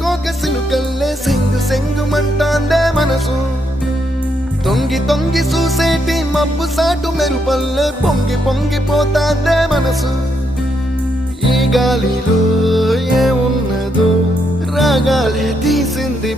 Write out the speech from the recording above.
కోక సిలుకల్లే సెంగు సెంగు మంటాందే మనసు తొంగి తొంగి చూసేటి మబ్బు సాటు మెరుపల్లే పొంగి పొంగిపోతాందే మనసు ఈ గాలిలో ఏమున్నదో రాగాలే తీసింది